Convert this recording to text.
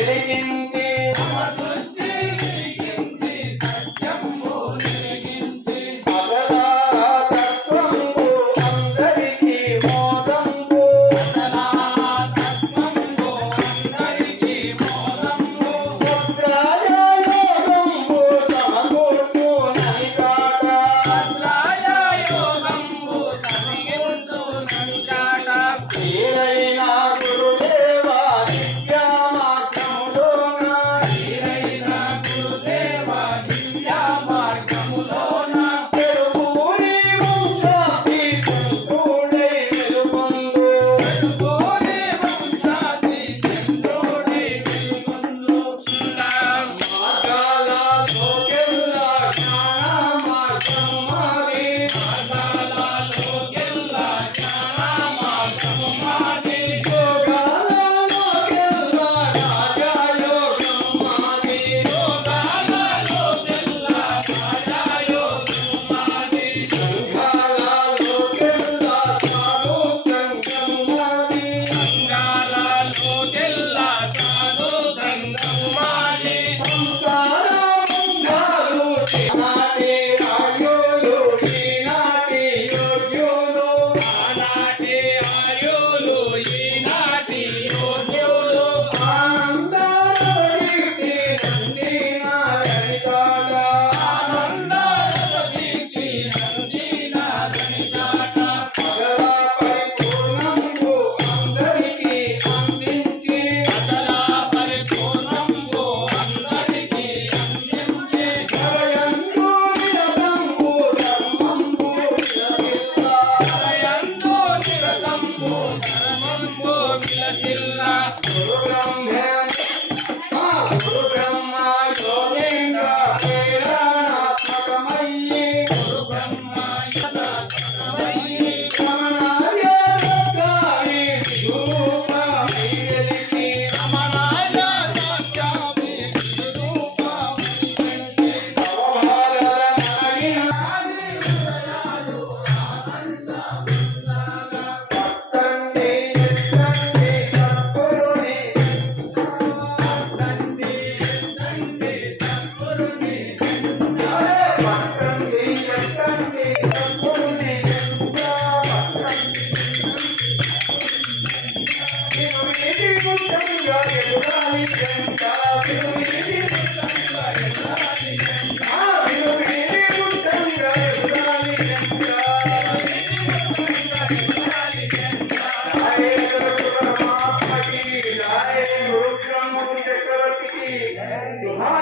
వెలిగించి సమదృష్టి వీక్షించి సత్యంబు వెలిగించి అగల తత్వంబు అందరికీ మోదంబు అసలా తత్వంబు అందరికీ మోదంబు భద్రాయ యోగంబు సమకూర్చు ననికాట భద్రాయ యోగంబు సమిగించు ననిచాట తీరైన గురుదేవా దివ్యా మార్గములోన తీరైన గురుదేవ దివ్య మార్గములోన చెరుకూరి వంశాది చంద్రుడై వెలుగొందు వెలుగోరే వంశాది చంద్రుడై వెలుగొందు మార్గాలలోకెల్లా జ్ఞాన మార్గము మాది మార్గాలలోకెల్లా జ్ఞాన మార్గము మాది యోగాలలోకెల్లా రాజయోగము మాది యోగాలలోకెల్లా రాజయోగము మాది సంఘాలలోకెల్లా సాధు సంఘము మాది సంఘాలలోకెల్లా సాధు సంఘము మాది సంసార బంధాలు చినాటి ఆర్యులు ఈనాటి యోగ్యులు ఆనాటి ఆర్యులు ఈనాటి యోగ్యులు ఆనందాల కీర్తి నందినాయని చాట ఆనందాల దీప్తి నందినాథని చాట అగల పరిపూర్ణంబు అందరికీ అందించి అసలా పరిపూర్ణంబు అందరికీ అందించి జరయందు నిరతంబు ధర్మంబు విలసిల్ల హరయందు నిరతంబు ధర్మంబు విలసిల్ల గురు బ్రహ్మ యోగేంద్ర ప్రేరణాత్మకమయ్యి గురు బ్రహ్మ యథాతథమయ్యి రమణాయ సత్కారి విరూపమై వెలిగి రమణాయ సత్యామి విరూపమై వెలిగి అవమానల నగిన హృదయాలు ఆనందముందాగా పట్టండి ఎత్తండి సద్గురుని తండ్రి తండ్రి సద్గురుని పట్టండి ఎత్తండి సద్గురుని వినువీధి గుట్టంగా ఎదురాలి జంట వినువీధి గుట్టంగా ఎదురాలి జంట వినువీధి గుట్టంగా ఎదురాలి జంట జయ గురు పరమాత్మకి జయ గురు బ్రహ్మ చక్రవర్తికి శుభా